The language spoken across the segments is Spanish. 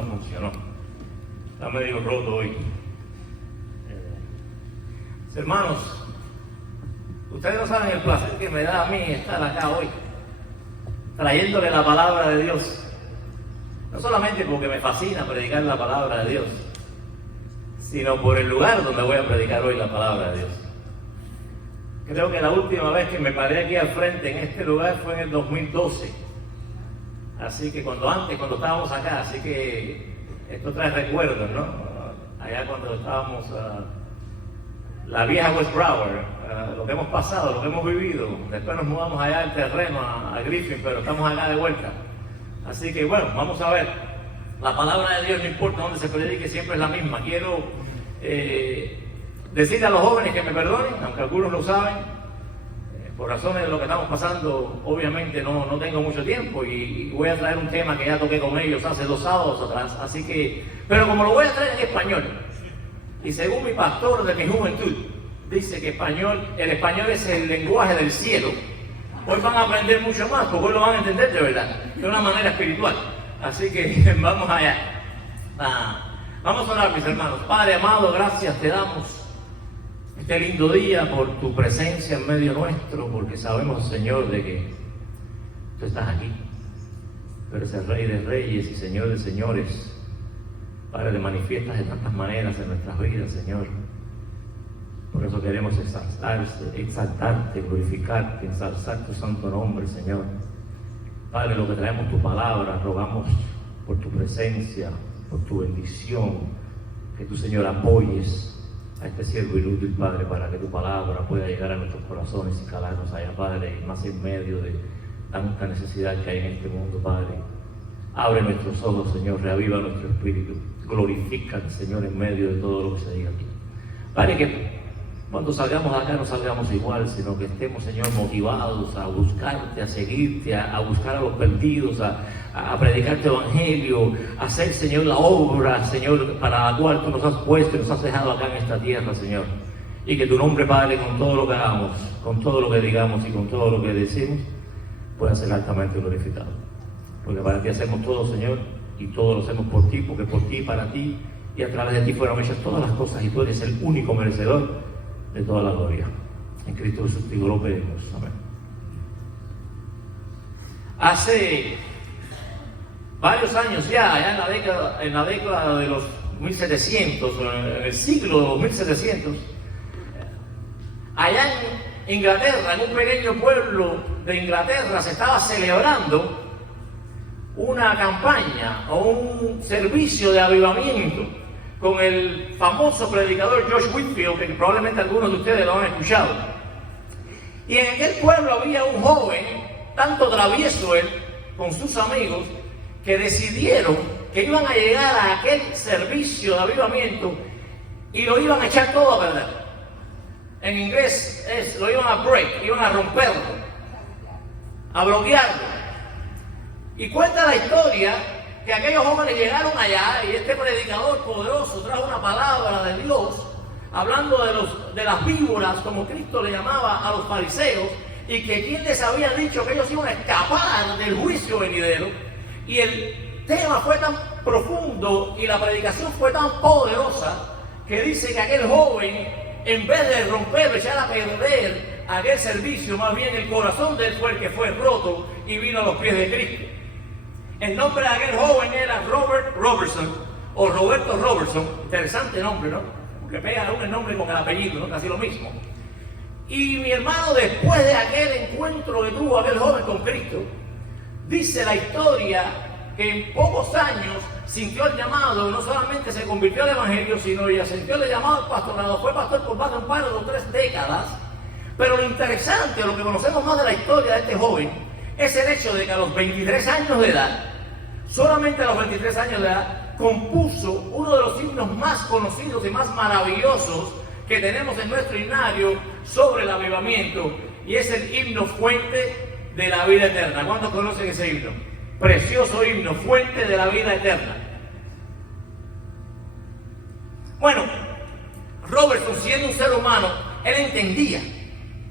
no funcionó. Está medio roto hoy. Hermanos, ustedes no saben el placer que me da a mí estar acá hoy, trayéndole la palabra de Dios. No solamente porque me fascina predicar la palabra de Dios, sino por el lugar donde voy a predicar hoy la palabra de Dios. Creo que la última vez que me paré aquí al frente en este lugar fue en el 2012. Así que cuando estábamos acá, así que esto trae recuerdos, ¿no? Allá cuando estábamos, la vieja West Broward, lo que hemos pasado, lo que hemos vivido. Después nos mudamos allá al terreno, a Griffin, pero estamos acá de vuelta. Así que bueno, vamos a ver. La palabra de Dios, no importa dónde se predique, siempre es la misma. Quiero decirle a los jóvenes que me perdonen, aunque algunos lo saben. Por razones de lo que estamos pasando, obviamente no tengo mucho tiempo y voy a traer un tema que ya toqué con ellos hace 2 sábados atrás. Así que, pero como lo voy a traer en español, y según mi pastor de mi juventud, dice que el español es el lenguaje del cielo. Hoy van a aprender mucho más, porque hoy lo van a entender de verdad, de una manera espiritual. Así que vamos allá. Vamos a orar, mis hermanos. Padre amado, gracias te damos este lindo día por tu presencia en medio nuestro, porque sabemos, Señor, de que tú estás aquí. Tú eres el Rey de Reyes y Señor de Señores. Padre, te manifiestas de tantas maneras en nuestras vidas, Señor. Por eso queremos exaltarte, glorificarte, ensalzar tu santo nombre, Señor. Padre, lo que traemos tu palabra, rogamos por tu presencia, por tu bendición, que tú, Señor, apoyes a este siervo inútil, Padre, para que tu palabra pueda llegar a nuestros corazones y calarnos allá, Padre, y más en medio de tanta necesidad que hay en este mundo, Padre. Abre nuestros ojos, Señor, reaviva nuestro espíritu, glorifícate, Señor, en medio de todo lo que se diga aquí. Padre, que cuando salgamos de acá no salgamos igual, sino que estemos, Señor, motivados a buscarte, a seguirte, a buscar a los perdidos, a predicar tu evangelio, a hacer, Señor, la obra, Señor, para la cual tú nos has puesto y nos has dejado acá en esta tierra, Señor. Y que tu nombre, Padre, con todo lo que hagamos, con todo lo que digamos y con todo lo que decimos, pueda ser altamente glorificado. Porque para ti hacemos todo, Señor, y todo lo hacemos por ti, porque por ti, para ti, y a través de ti fueron hechas todas las cosas, y tú eres el único merecedor de toda la gloria. En Cristo Jesús te lo pedimos. Amén. Hace varios años ya en la década de los 1700, en el siglo de los 1700, allá en Inglaterra, en un pequeño pueblo de Inglaterra, se estaba celebrando una campaña o un servicio de avivamiento con el famoso predicador George Whitefield, que probablemente algunos de ustedes lo han escuchado. Y en aquel pueblo había un joven, tanto travieso él, con sus amigos, que decidieron que iban a llegar a aquel servicio de avivamiento y lo iban a echar todo a perder. En inglés lo iban a break, iban a romperlo, a bloquearlo. Y cuenta la historia que aquellos jóvenes llegaron allá y este predicador poderoso trajo una palabra de Dios, hablando de las víboras, como Cristo le llamaba a los fariseos, y que quien les había dicho que ellos iban a escapar del juicio venidero. Y el tema fue tan profundo y la predicación fue tan poderosa que dice que aquel joven, en vez de romper, echar a perder aquel servicio, más bien el corazón de él fue el que fue roto y vino a los pies de Cristo. El nombre de aquel joven era Robert Robertson, o Roberto Robertson. Interesante nombre, ¿no? Porque pega aún el nombre con el apellido, ¿no? Casi lo mismo. Y mi hermano, después de aquel encuentro que tuvo aquel joven con Cristo, dice la historia que en pocos años sintió el llamado, no solamente se convirtió al evangelio, sino ya sintió el llamado al pastorado. Fue pastor por más de un par de 3 décadas. Pero lo interesante, lo que conocemos más de la historia de este joven, es el hecho de que a los 23 años de edad, solamente a los 23 años de edad, compuso uno de los himnos más conocidos y más maravillosos que tenemos en nuestro himnario sobre el avivamiento, y es el himno Fuente de la Vida Eterna. ¿Cuántos conocen ese himno? Precioso himno, Fuente de la Vida Eterna. Bueno, Robertson, siendo un ser humano, él entendía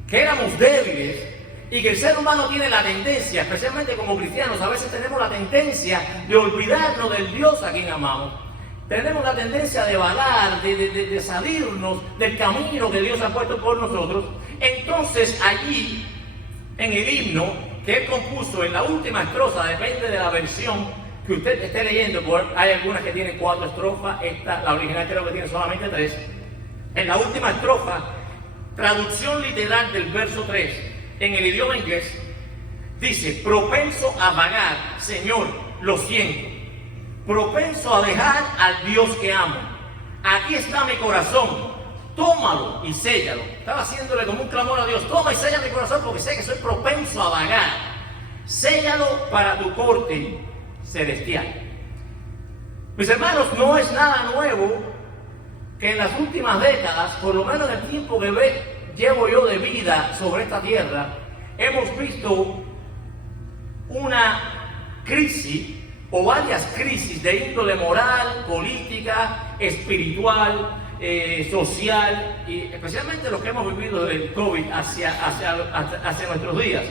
que éramos débiles Y que el ser humano tiene la tendencia, especialmente como cristianos, a veces tenemos la tendencia de olvidarnos del Dios a quien amamos. Tenemos la tendencia de vagar, de salirnos del camino que Dios ha puesto por nosotros. Entonces allí, en el himno que él compuso en la última estrofa, depende de la versión que usted esté leyendo, hay algunas que tienen 4 estrofas, la original creo que tiene solamente 3. En la última estrofa, traducción literal del verso 3, en el idioma inglés, dice: propenso a vagar, Señor, lo siento, propenso a dejar al Dios que amo. Aquí está mi corazón, tómalo y séllalo. Estaba haciéndole como un clamor a Dios: toma y sella mi corazón porque sé que soy propenso a vagar. Séllalo para tu corte celestial. Mis hermanos, no es nada nuevo que en las últimas décadas, por lo menos en el tiempo que llevo yo de vida sobre esta tierra, hemos visto una crisis o varias crisis de índole moral, política, espiritual, social, y especialmente lo que hemos vivido del COVID hacia nuestros días.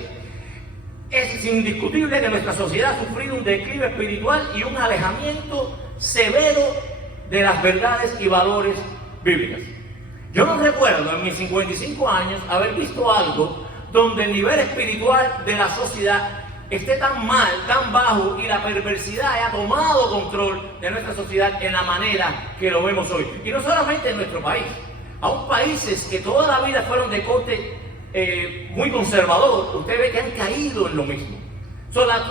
Es indiscutible que nuestra sociedad ha sufrido un declive espiritual y un alejamiento severo de las verdades y valores bíblicos. Yo no recuerdo en mis 55 años haber visto algo donde el nivel espiritual de la sociedad esté tan mal, tan bajo, y la perversidad haya tomado control de nuestra sociedad en la manera que lo vemos hoy. Y no solamente en nuestro país, aún países que toda la vida fueron de corte muy conservador, usted ve que han caído en lo mismo.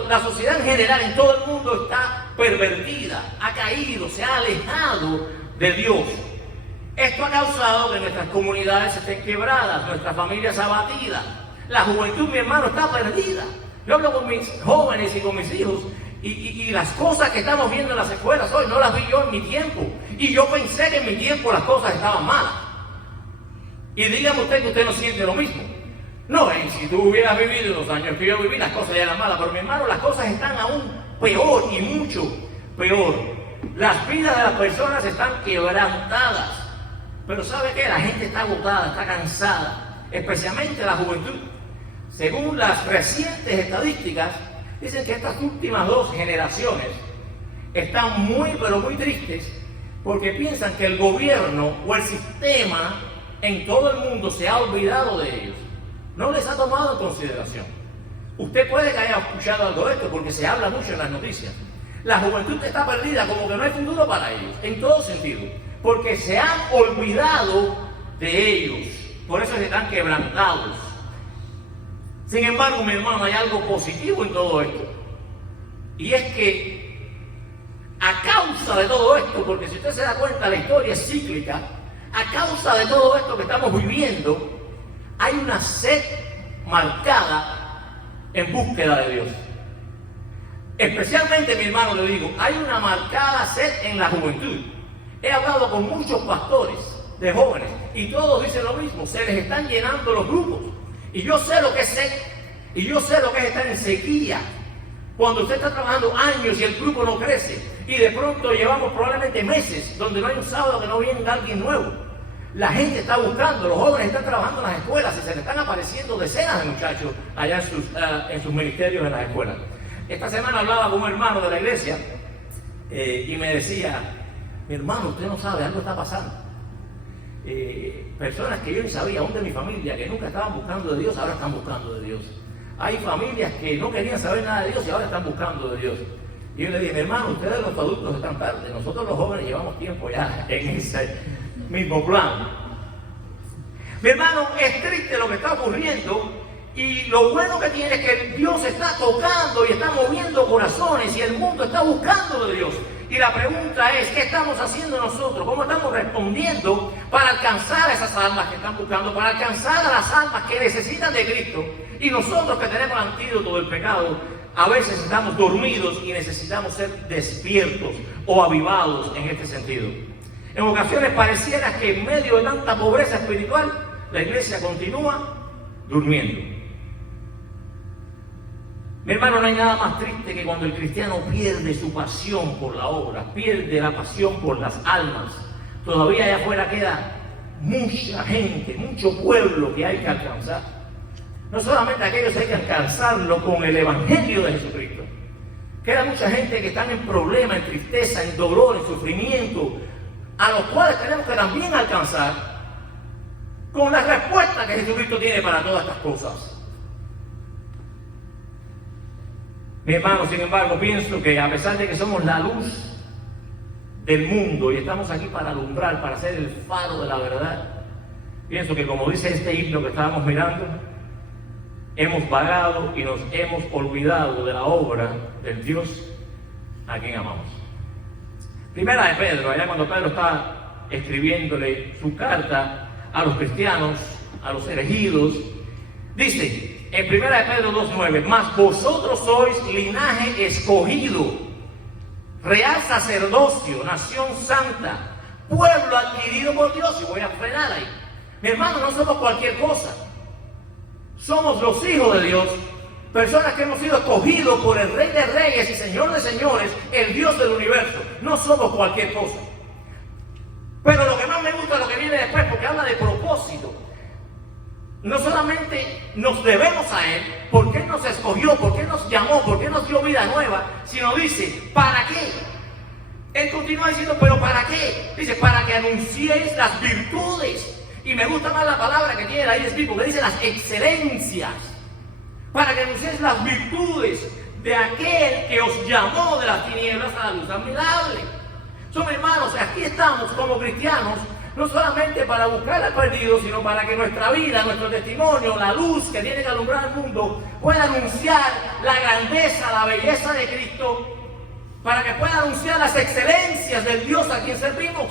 La sociedad en general, en todo el mundo, está pervertida, ha caído, se ha alejado de Dios. Esto ha causado que nuestras comunidades estén quebradas, nuestras familias abatidas. La juventud, mi hermano, está perdida. Yo hablo con mis jóvenes y con mis hijos y las cosas que estamos viendo en las escuelas hoy no las vi yo en mi tiempo. Y yo pensé que en mi tiempo las cosas estaban malas. Y dígame usted que usted no siente lo mismo. No, si tú hubieras vivido los años que yo viví, las cosas ya eran malas. Pero mi hermano, las cosas están aún peor y mucho peor. Las vidas de las personas están quebrantadas. Pero ¿sabe qué? La gente está agotada, está cansada, especialmente la juventud. Según las recientes estadísticas, dicen que estas últimas 2 generaciones están muy, pero muy tristes porque piensan que el gobierno o el sistema en todo el mundo se ha olvidado de ellos. No les ha tomado en consideración. Usted puede que haya escuchado algo de esto porque se habla mucho en las noticias. La juventud está perdida, como que no hay futuro para ellos, en todo sentido, porque se han olvidado de ellos. Por eso están quebrantados. Sin embargo, mi hermano, hay algo positivo en todo esto. Y es que a causa de todo esto, porque si usted se da cuenta, la historia es cíclica, a causa de todo esto que estamos viviendo, hay una sed marcada en búsqueda de Dios. Especialmente, mi hermano, le digo, hay una marcada sed en la juventud. He hablado con muchos pastores de jóvenes y todos dicen lo mismo: se les están llenando los grupos. Y yo sé lo que es sed, y yo sé lo que es estar en sequía. Cuando usted está trabajando años y el grupo no crece, y de pronto llevamos probablemente meses donde no hay un sábado que no viene alguien nuevo. La gente está buscando, los jóvenes están trabajando en las escuelas y se le están apareciendo decenas de muchachos allá en sus ministerios en las escuelas. Esta semana hablaba con un hermano de la iglesia y me decía: mi hermano, usted no sabe, algo está pasando. Personas que yo ni sabía, aún de mi familia, que nunca estaban buscando de Dios, ahora están buscando de Dios. Hay familias que no querían saber nada de Dios y ahora están buscando de Dios. Y yo le dije: mi hermano, ustedes los adultos están tarde, nosotros los jóvenes llevamos tiempo ya en ese mismo plan. Mi hermano, es triste lo que está ocurriendo, y lo bueno que tiene es que Dios está tocando y está moviendo corazones y el mundo está buscando de Dios. Y la pregunta es: ¿qué estamos haciendo nosotros? ¿Cómo estamos respondiendo para alcanzar a esas almas que están buscando, para alcanzar a las almas que necesitan de Cristo? Y nosotros, que tenemos el antídoto del pecado, a veces estamos dormidos y necesitamos ser despiertos o avivados en este sentido. En ocasiones pareciera que en medio de tanta pobreza espiritual, la iglesia continúa durmiendo. Mi hermano, no hay nada más triste que cuando el cristiano pierde su pasión por la obra, pierde la pasión por las almas. Todavía allá afuera queda mucha gente, mucho pueblo que hay que alcanzar. No solamente aquellos hay que alcanzarlo con el Evangelio de Jesucristo. Queda mucha gente que están en problemas, en tristeza, en dolor, en sufrimiento, a los cuales tenemos que también alcanzar con la respuesta que Jesucristo tiene para todas estas cosas. Mi hermano, sin embargo, pienso que a pesar de que somos la luz del mundo y estamos aquí para alumbrar, para ser el faro de la verdad, pienso que, como dice este himno que estábamos mirando, hemos vagado y nos hemos olvidado de la obra del Dios a quien amamos. Primera de Pedro, allá cuando Pedro está escribiéndole su carta a los cristianos, a los elegidos, dice en Primera de Pedro 2:9: mas vosotros sois linaje escogido, real sacerdocio, nación santa, pueblo adquirido por Dios. Y voy a frenar ahí. Mi hermano, no somos cualquier cosa. Somos los hijos de Dios, personas que hemos sido escogidos por el Rey de Reyes y Señor de Señores, el Dios del universo. No somos cualquier cosa. Pero lo que más me gusta es lo que viene después, porque habla de propósito. No solamente nos debemos a Él, porque Él nos escogió, porque Él nos llamó, porque Él nos dio vida nueva, sino dice, ¿para qué? Él continúa diciendo, ¿pero para qué? Dice, para que anunciéis las virtudes. Y me gusta más la palabra que tiene la ISB, porque dice las excelencias. Para que anunciéis las virtudes de aquel que os llamó de las tinieblas a la luz admirable. Son hermanos, aquí estamos como cristianos, no solamente para buscar al perdido, sino para que nuestra vida, nuestro testimonio, la luz que tiene que alumbrar al mundo, pueda anunciar la grandeza, la belleza de Cristo, para que pueda anunciar las excelencias del Dios a quien servimos.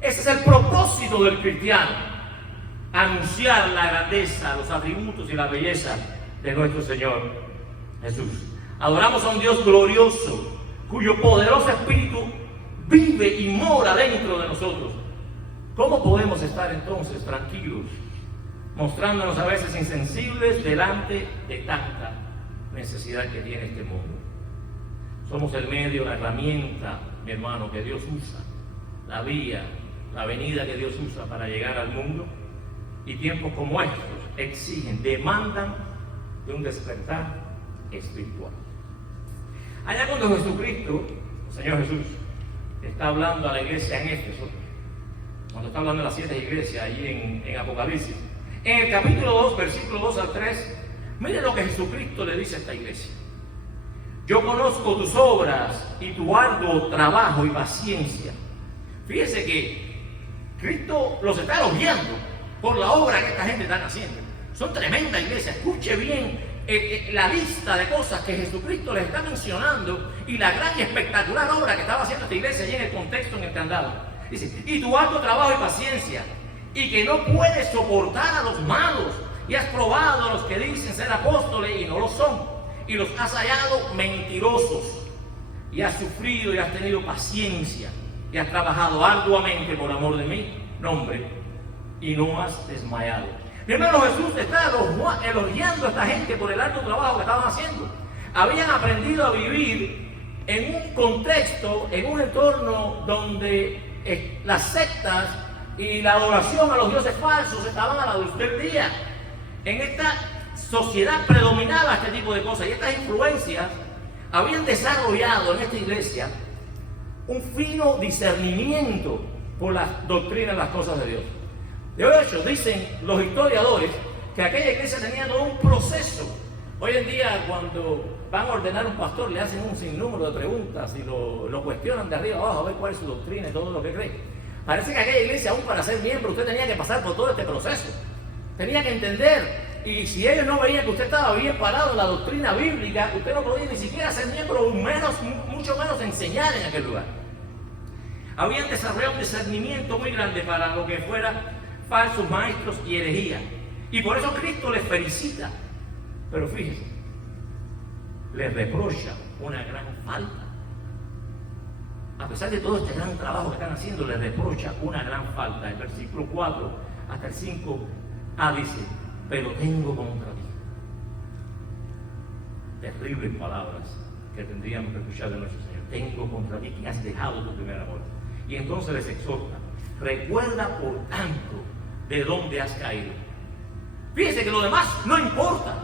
Ese es el propósito del cristiano, anunciar la grandeza, los atributos y la belleza de nuestro Señor Jesús. Adoramos a un Dios glorioso, cuyo poderoso Espíritu vive y mora dentro de nosotros. ¿Cómo podemos estar entonces tranquilos, mostrándonos a veces insensibles delante de tanta necesidad que tiene este mundo? Somos el medio, la herramienta, mi hermano, que Dios usa, la vía, la avenida que Dios usa para llegar al mundo. Y tiempos como estos exigen, demandan de un despertar espiritual. Allá cuando Jesucristo, el Señor Jesús, está hablando a la iglesia en Éfeso, cuando está hablando de las 7 iglesias ahí en Apocalipsis, en el capítulo 2, versículo 2 al 3, miren lo que Jesucristo le dice a esta iglesia. Yo conozco tus obras y tu arduo trabajo y paciencia. Fíjense que Cristo los está elogiando por la obra que esta gente está haciendo. Son tremendas iglesias. Escuche bien la lista de cosas que Jesucristo les está mencionando y la gran y espectacular obra que estaba haciendo esta iglesia allí en el contexto en el que andaba. Dice, y tu arduo trabajo y paciencia, y que no puedes soportar a los malos, y has probado a los que dicen ser apóstoles y no lo son, y los has hallado mentirosos, y has sufrido y has tenido paciencia, y has trabajado arduamente por amor de mi nombre, y no has desmayado. Mi hermano, Jesús está elogiando a esta gente por el arduo trabajo que estaban haciendo. Habían aprendido a vivir en un contexto, en un entorno donde las sectas y la adoración a los dioses falsos estaban a la luz del día. En esta sociedad predominaba este tipo de cosas, y estas influencias habían desarrollado en esta iglesia un fino discernimiento por las doctrinas, las cosas de Dios. De hecho, dicen los historiadores que aquella iglesia tenía todo un proceso. Hoy en día, cuando van a ordenar un pastor, le hacen un sinnúmero de preguntas y lo cuestionan de arriba abajo a ver cuál es su doctrina y todo lo que cree. Parece que aquella iglesia, aún para ser miembro, usted tenía que pasar por todo este proceso. Tenía que entender, y si ellos no veían que usted estaba bien parado en la doctrina bíblica, usted no podía ni siquiera ser miembro, mucho menos enseñar en aquel lugar. Habían desarrollado un discernimiento muy grande para lo que fuera falsos maestros y herejía. Y por eso Cristo les felicita. Pero fíjense, les reprocha una gran falta. A pesar de todo este gran trabajo que están haciendo, les reprocha una gran falta. El versículo 4 hasta el 5a dice, pero tengo contra ti. Terribles palabras que tendríamos que escuchar de nuestro Señor. Tengo contra ti que has dejado tu primer amor. Y entonces les exhorta, recuerda por tanto de dónde has caído. Fíjense que lo demás no importa.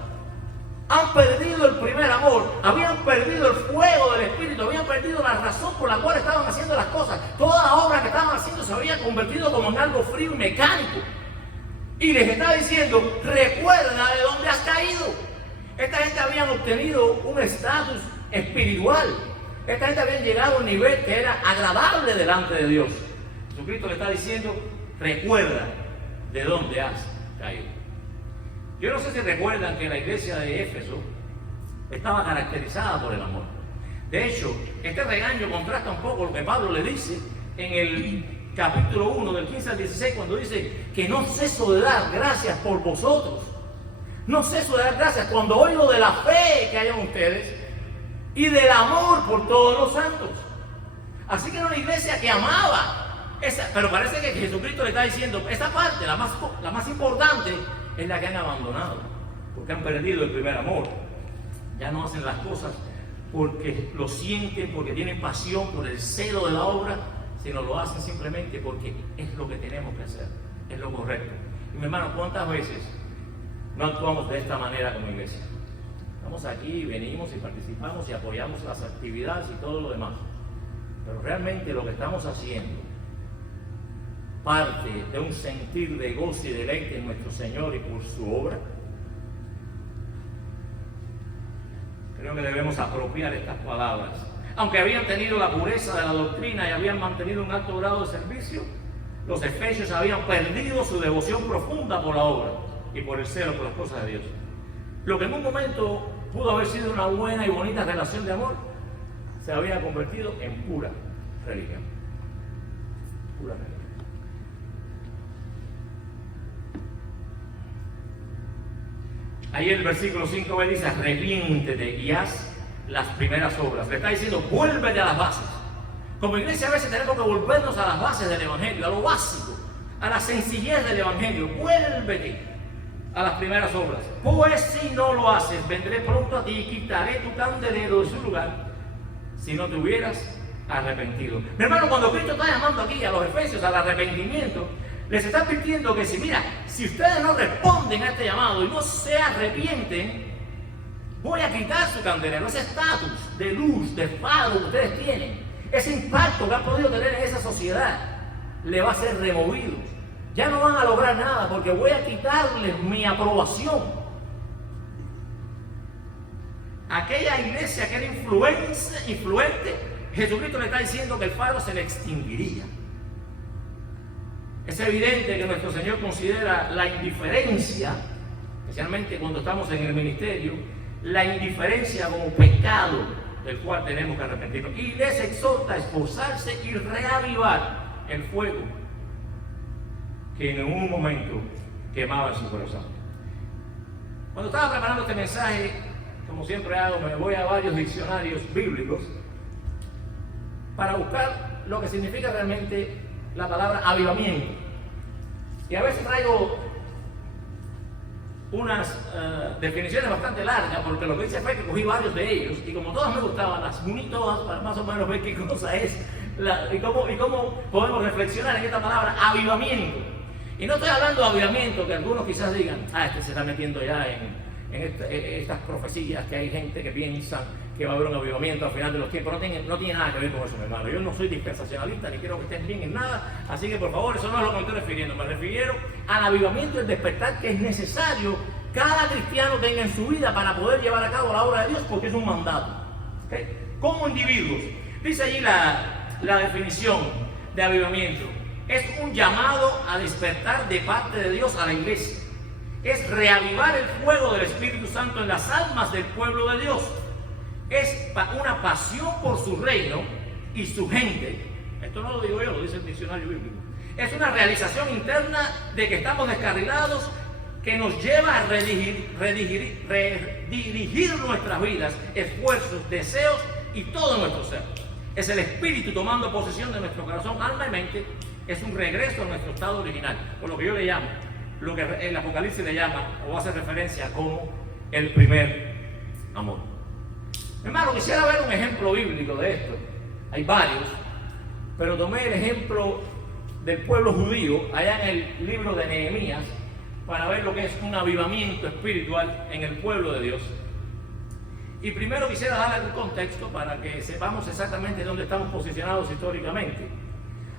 Han perdido el primer amor, habían perdido el fuego del Espíritu, habían perdido la razón por la cual estaban haciendo las cosas. Toda la obra que estaban haciendo se había convertido como en algo frío y mecánico. Y les está diciendo, recuerda de dónde has caído. Esta gente habían obtenido un estatus espiritual. Esta gente había llegado a un nivel que era agradable delante de Dios. Jesucristo le está diciendo, recuerda de dónde has caído. Yo no sé si recuerdan que la iglesia de Éfeso estaba caracterizada por el amor. De hecho, este regaño contrasta un poco lo que Pablo le dice en el capítulo 1, del 15 al 16, cuando dice que no ceso de dar gracias por vosotros. No ceso de dar gracias cuando oigo de la fe que hay en ustedes y del amor por todos los santos. Así que era una iglesia que amaba. Pero parece que Jesucristo le está diciendo, esa parte, la más importante, es la que han abandonado, porque han perdido el primer amor. Ya no hacen las cosas porque lo sienten, porque tienen pasión por el celo de la obra, sino lo hacen simplemente porque es lo que tenemos que hacer, es lo correcto. Y mi hermano, ¿cuántas veces no actuamos de esta manera como iglesia? Estamos aquí, venimos y participamos y apoyamos las actividades y todo lo demás, pero realmente lo que estamos haciendo parte de un sentir de gozo y deleite en nuestro Señor y por su obra. Creo que debemos apropiar estas palabras. Aunque habían tenido la pureza de la doctrina y habían mantenido un alto grado de servicio, los efesios habían perdido su devoción profunda por la obra y por el celo por las cosas de Dios. Lo que en un momento pudo haber sido una buena y bonita relación de amor, se había convertido en pura religión. Pura religión. Ahí el versículo 5b dice, arrepiéntete y haz las primeras obras. Le está diciendo, vuélvete a las bases. Como iglesia a veces tenemos que volvernos a las bases del Evangelio, a lo básico, a la sencillez del Evangelio. Vuélvete a las primeras obras. Pues si no lo haces, vendré pronto a ti y quitaré tu candelero de su lugar, si no te hubieras arrepentido. Mi hermano, cuando Cristo está llamando aquí a los efesios al arrepentimiento, les está advirtiendo que si ustedes no responden a este llamado y no se arrepienten, voy a quitar su candelero, ese estatus de luz, de faro que ustedes tienen, ese impacto que han podido tener en esa sociedad, le va a ser removido. Ya no van a lograr nada porque voy a quitarles mi aprobación. Aquella iglesia que era influente, Jesucristo le está diciendo que el faro se le extinguiría. Es evidente que nuestro Señor considera la indiferencia, especialmente cuando estamos en el ministerio, la indiferencia como pecado del cual tenemos que arrepentirnos. Y les exhorta a esforzarse y reavivar el fuego que en un momento quemaba en su corazón. Cuando estaba preparando este mensaje, como siempre hago, me voy a varios diccionarios bíblicos para buscar lo que significa realmente la palabra avivamiento. Y a veces traigo unas definiciones bastante largas, porque lo que hice fue que cogí varios de ellos, y como todas me gustaban, las uní todas para más o menos ver qué cosa es y cómo podemos reflexionar en esta palabra avivamiento. Y no estoy hablando de avivamiento, que algunos quizás digan, este se está metiendo ya en estas profecías, que hay gente que piensa que va a haber un avivamiento al final de los tiempos. No tiene nada que ver con eso, mi hermano. Yo no soy dispensacionalista, ni quiero que estén bien en nada, así que por favor, eso no es lo que me estoy refiriendo. Me refiero al avivamiento, el despertar que es necesario cada cristiano tenga en su vida para poder llevar a cabo la obra de Dios, porque es un mandato. ¿Okay? Como individuos, dice allí la definición de avivamiento: es un llamado a despertar de parte de Dios a la iglesia. Es reavivar el fuego del Espíritu Santo en las almas del pueblo de Dios. Es una pasión por su reino y su gente. Esto no lo digo yo, lo dice el diccionario bíblico. Es una realización interna de que estamos descarrilados, que nos lleva a redirigir nuestras vidas, esfuerzos, deseos y todo nuestro ser. Es el Espíritu tomando posesión de nuestro corazón, alma y mente. Es un regreso a nuestro estado original, por lo que yo le llamo, lo que el Apocalipsis le llama o hace referencia como el primer amor. Hermano, quisiera ver un ejemplo bíblico de esto. Hay varios, pero tomé el ejemplo del pueblo judío allá en el libro de Nehemías, para ver lo que es un avivamiento espiritual en el pueblo de Dios. Y primero quisiera darle un contexto para que sepamos exactamente dónde estamos posicionados históricamente.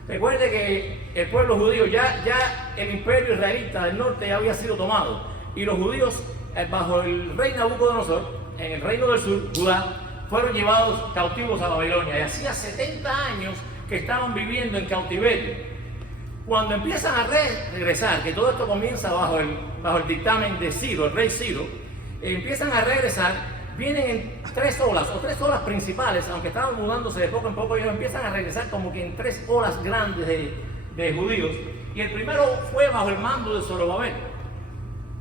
Recuerde que el pueblo judío, ya el imperio israelita del norte ya había sido tomado, y los judíos bajo el rey Nabucodonosor, en el reino del sur, Judá, fueron llevados cautivos a Babilonia, y hacía 70 años que estaban viviendo en cautiverio. Cuando empiezan a regresar, que todo esto comienza bajo el dictamen de Ciro, el rey Ciro, empiezan a regresar, vienen en tres olas principales, aunque estaban mudándose de poco en poco, ellos empiezan a regresar como que en tres olas grandes de judíos, y el primero fue bajo el mando de Zorobabel,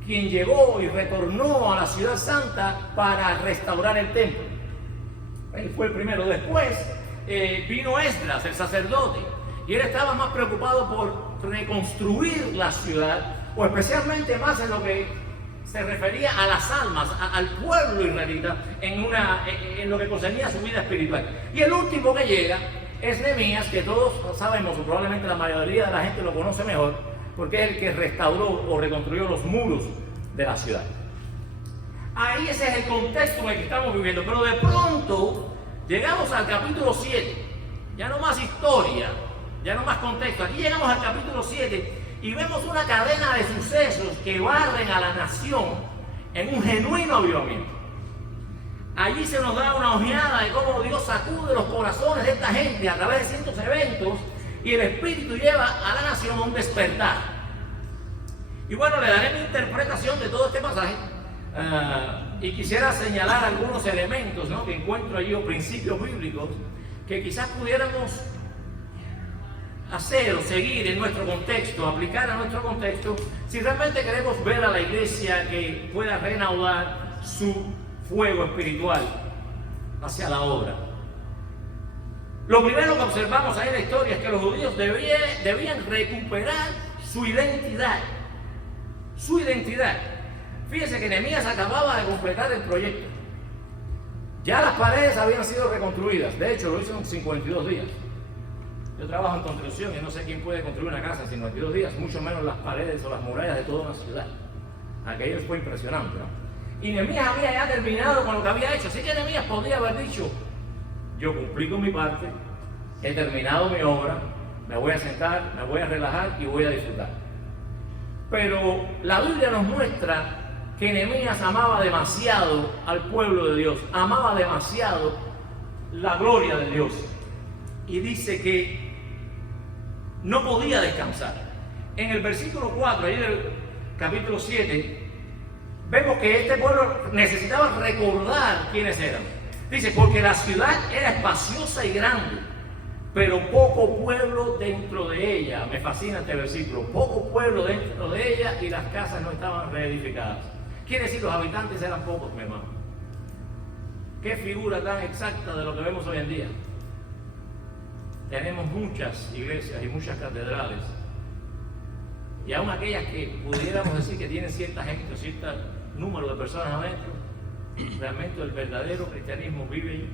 quien llegó y retornó a la ciudad santa para restaurar el templo. Él fue el primero. Después vino Esdras, el sacerdote, y él estaba más preocupado por reconstruir la ciudad, o especialmente más en lo que se refería a las almas, al pueblo israelita, en lo que concernía a su vida espiritual. Y el último que llega es Nehemías, que todos sabemos, o probablemente la mayoría de la gente lo conoce mejor, porque es el que restauró o reconstruyó los muros de la ciudad. Ahí ese es el contexto en el que estamos viviendo, pero de pronto llegamos al capítulo 7, ya no más historia, ya no más contexto. Aquí llegamos al capítulo 7 y vemos una cadena de sucesos que barren a la nación en un genuino avivamiento. Allí se nos da una ojeada de cómo Dios sacude los corazones de esta gente a través de ciertos eventos, y el Espíritu lleva a la nación a un despertar. Y bueno, le daré mi interpretación de todo este pasaje, y quisiera señalar algunos elementos, ¿no?, que encuentro allí, o principios bíblicos que quizás pudiéramos hacer o seguir en nuestro contexto, aplicar a nuestro contexto, si realmente queremos ver a la iglesia que pueda reanudar su fuego espiritual hacia la obra. Lo primero que observamos ahí en la historia es que los judíos debían recuperar su identidad. Su identidad. Fíjense que Nehemías acababa de completar el proyecto. Ya las paredes habían sido reconstruidas. De hecho, lo hizo en 52 días. Yo trabajo en construcción y no sé quién puede construir una casa en 52 días, mucho menos las paredes o las murallas de toda una ciudad. Aquello fue impresionante, ¿no? Y Nehemías había ya terminado con lo que había hecho. Así que Nehemías podría haber dicho: yo cumplí con mi parte, he terminado mi obra, me voy a sentar, me voy a relajar y voy a disfrutar. Pero la Biblia nos muestra que Nehemías amaba demasiado al pueblo de Dios, amaba demasiado la gloria de Dios, y dice que no podía descansar. En el versículo 4, ahí del capítulo 7, vemos que este pueblo necesitaba recordar quiénes eran. Dice: porque la ciudad era espaciosa y grande, pero poco pueblo dentro de ella. Me fascina este versículo: poco pueblo dentro de ella, y las casas no estaban reedificadas. Quiere decir, los habitantes eran pocos, mi hermano. Qué figura tan exacta de lo que vemos hoy en día. Tenemos muchas iglesias y muchas catedrales, y aún aquellas que pudiéramos decir que tienen cierta gente o cierto número de personas adentro, realmente el verdadero cristianismo vive allí.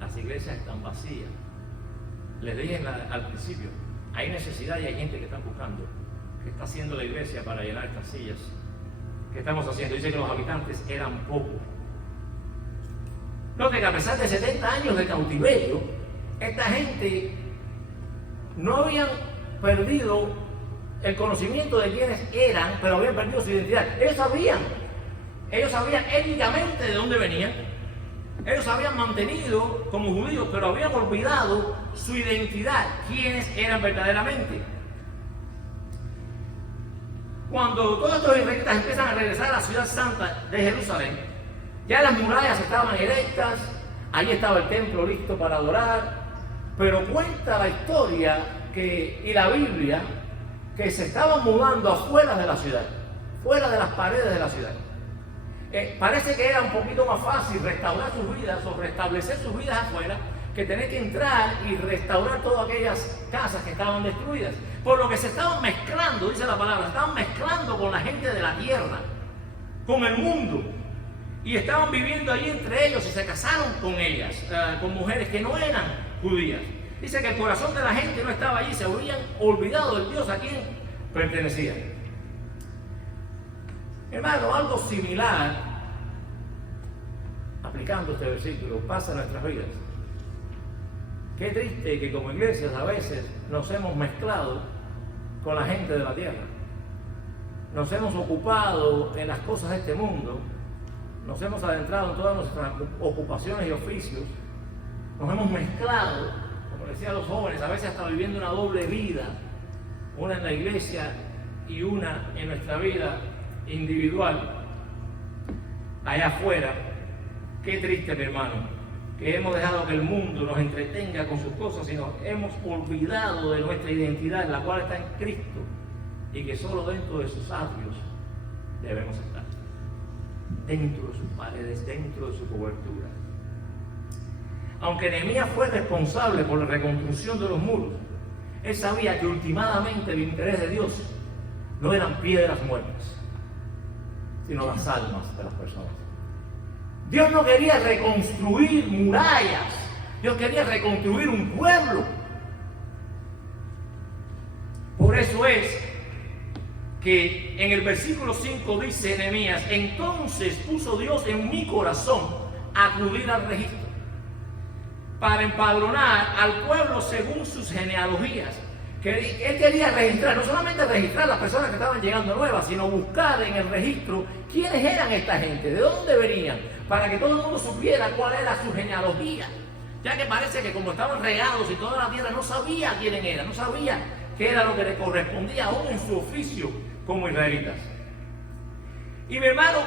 Las iglesias están vacías. Les dije al principio, hay necesidad y hay gente que está buscando. ¿Qué está haciendo la iglesia para llenar estas sillas? ¿Qué estamos haciendo? Dice que los habitantes eran pocos. Note que a pesar de 70 años de cautiverio, esta gente no habían perdido el conocimiento de quiénes eran, pero habían perdido su identidad. Ellos sabían étnicamente de dónde venían. Ellos habían mantenido como judíos, pero habían olvidado su identidad, quiénes eran verdaderamente. Cuando todos estos israelitas empiezan a regresar a la ciudad santa de Jerusalén, ya las murallas estaban erectas, ahí estaba el templo listo para adorar, pero cuenta la historia y la Biblia que se estaban mudando afuera de la ciudad, fuera de las paredes de la ciudad. Parece que era un poquito más fácil restaurar sus vidas o restablecer sus vidas afuera que tener que entrar y restaurar todas aquellas casas que estaban destruidas. Por lo que se estaban mezclando, dice la palabra, estaban mezclando con la gente de la tierra, con el mundo. Y estaban viviendo allí entre ellos y se casaron con ellas, con mujeres que no eran judías. Dice que el corazón de la gente no estaba allí, se habían olvidado del Dios a quien pertenecían. Hermano, algo similar, aplicando este versículo, pasa en nuestras vidas. Qué triste que como iglesias a veces nos hemos mezclado con la gente de la tierra. Nos hemos ocupado en las cosas de este mundo, nos hemos adentrado en todas nuestras ocupaciones y oficios, nos hemos mezclado, como decía los jóvenes, a veces hasta viviendo una doble vida, una en la iglesia y una en nuestra vida individual, allá afuera. Qué triste, mi hermano, que hemos dejado que el mundo nos entretenga con sus cosas y nos hemos olvidado de nuestra identidad, en la cual está en Cristo, y que solo dentro de sus atrios debemos estar, dentro de sus paredes, dentro de su cobertura. Aunque Nehemías fue responsable por la reconstrucción de los muros, él sabía que últimamente el interés de Dios no eran piedras muertas, sino las almas de las personas. Dios no quería reconstruir murallas, Dios quería reconstruir un pueblo. Por eso es que en el versículo 5 dice Nehemías: entonces puso Dios en mi corazón acudir al registro, para empadronar al pueblo según sus genealogías. Que él quería registrar, no solamente registrar las personas que estaban llegando nuevas, sino buscar en el registro quiénes eran esta gente, de dónde venían, para que todo el mundo supiera cuál era su genealogía, ya que parece que como estaban regados y toda la tierra no sabía quiénes eran, no sabía qué era lo que le correspondía aún en su oficio como israelitas. Y mi hermano,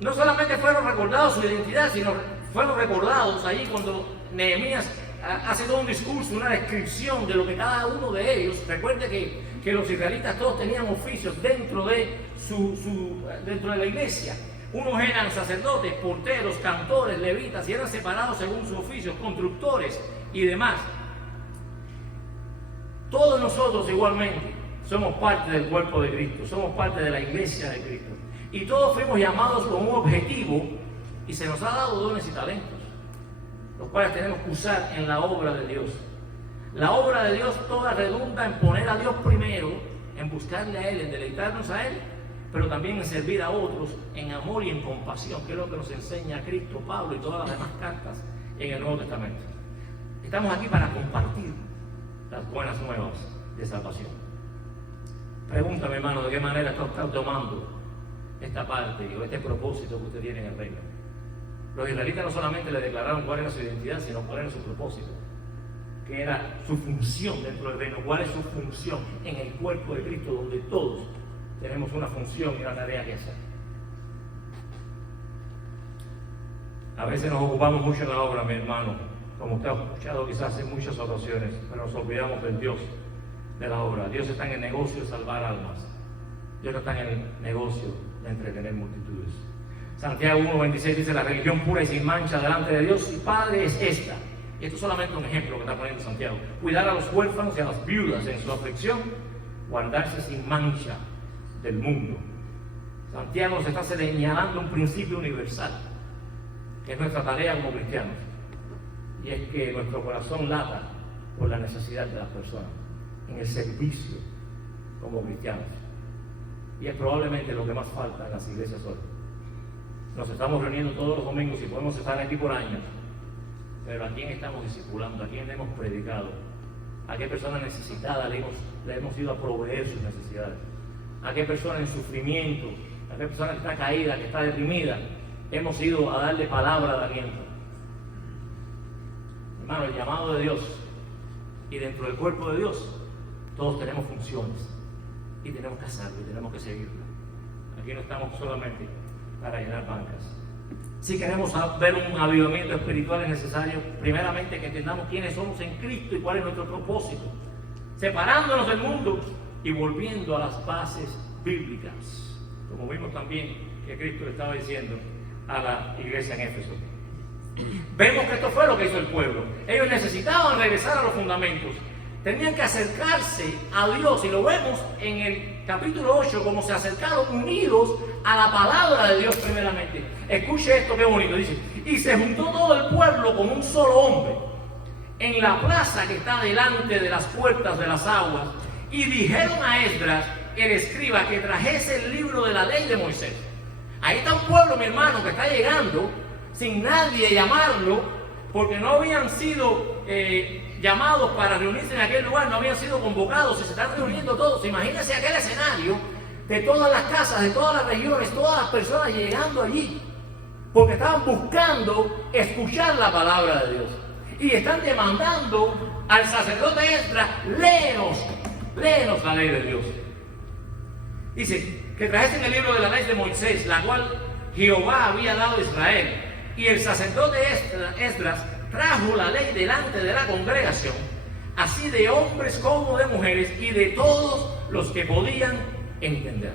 no solamente fueron recordados su identidad, sino fueron recordados ahí cuando Nehemías hace todo un discurso, una descripción de lo que cada uno de ellos. Recuerde que los israelitas todos tenían oficios dentro de dentro de la iglesia. Unos eran sacerdotes, porteros, cantores, levitas, y eran separados según sus oficios, constructores y demás. Todos nosotros igualmente somos parte del cuerpo de Cristo, somos parte de la iglesia de Cristo. Y todos fuimos llamados con un objetivo y se nos ha dado dones y talentos, los cuales tenemos que usar en la obra de Dios. La obra de Dios toda redunda en poner a Dios primero, en buscarle a Él, en deleitarnos a Él, pero también en servir a otros en amor y en compasión, que es lo que nos enseña Cristo, Pablo y todas las demás cartas en el Nuevo Testamento. Estamos aquí para compartir las buenas nuevas de salvación. Pregúntame, hermano, de qué manera está tomando esta parte o este propósito que usted tiene en el reino. Los israelitas no solamente le declararon cuál era su identidad, sino cuál era su propósito, que era su función dentro del reino, cuál es su función en el cuerpo de Cristo, donde todos tenemos una función y una tarea que hacer. A veces nos ocupamos mucho en la obra, mi hermano, como usted ha escuchado quizás en muchas ocasiones, pero nos olvidamos del Dios de la obra. Dios está en el negocio de salvar almas. Dios no está en el negocio de entretener multitudes. Santiago 1:26 dice: la religión pura y sin mancha delante de Dios y Padre es esta. Y esto es solamente un ejemplo que está poniendo Santiago. Cuidar a los huérfanos y a las viudas en su aflicción, guardarse sin mancha del mundo. Santiago nos está señalando un principio universal, que es nuestra tarea como cristianos, y es que nuestro corazón lata por la necesidad de las personas, en el servicio como cristianos. Y es probablemente lo que más falta en las iglesias hoy. Nos estamos reuniendo todos los domingos y podemos estar aquí por años, pero ¿a quién estamos discipulando? ¿A quién le hemos predicado? ¿A qué persona necesitada le hemos ido a proveer sus necesidades? ¿A qué persona en sufrimiento? ¿A qué persona que está caída, que está deprimida, hemos ido a darle palabra de aliento? Hermano, el llamado de Dios, y dentro del cuerpo de Dios todos tenemos funciones y tenemos que hacerlo y tenemos que seguirlo. Aquí no estamos solamente para llenar bancas. Si queremos ver un avivamiento espiritual, es necesario primeramente que entendamos quiénes somos en Cristo y cuál es nuestro propósito, separándonos del mundo y volviendo a las bases bíblicas, como vimos también que Cristo le estaba diciendo a la iglesia en Éfeso. Vemos que esto fue lo que hizo el pueblo. Ellos necesitaban regresar a los fundamentos, tenían que acercarse a Dios, y lo vemos en el capítulo 8, como se acercaron unidos a la palabra de Dios primeramente. Escuche esto, qué bonito, dice: y se juntó todo el pueblo como un solo hombre en la plaza que está delante de las puertas de las aguas, y dijeron a Esdras: el escriba que trajese el libro de la ley de Moisés. Ahí está un pueblo, mi hermano, que está llegando sin nadie llamarlo, porque no habían sido llamados para reunirse en aquel lugar, no habían sido convocados y se están reuniendo todos. Imagínense aquel escenario de todas las casas, de todas las regiones, todas las personas llegando allí, porque estaban buscando escuchar la palabra de Dios. Y están demandando al sacerdote Esdras: léenos la ley de Dios. Dice que trajesen el libro de la ley de Moisés, la cual Jehová había dado a Israel. Y el sacerdote Esdras trajo la ley delante de la congregación, así de hombres como de mujeres, y de todos los que podían entender.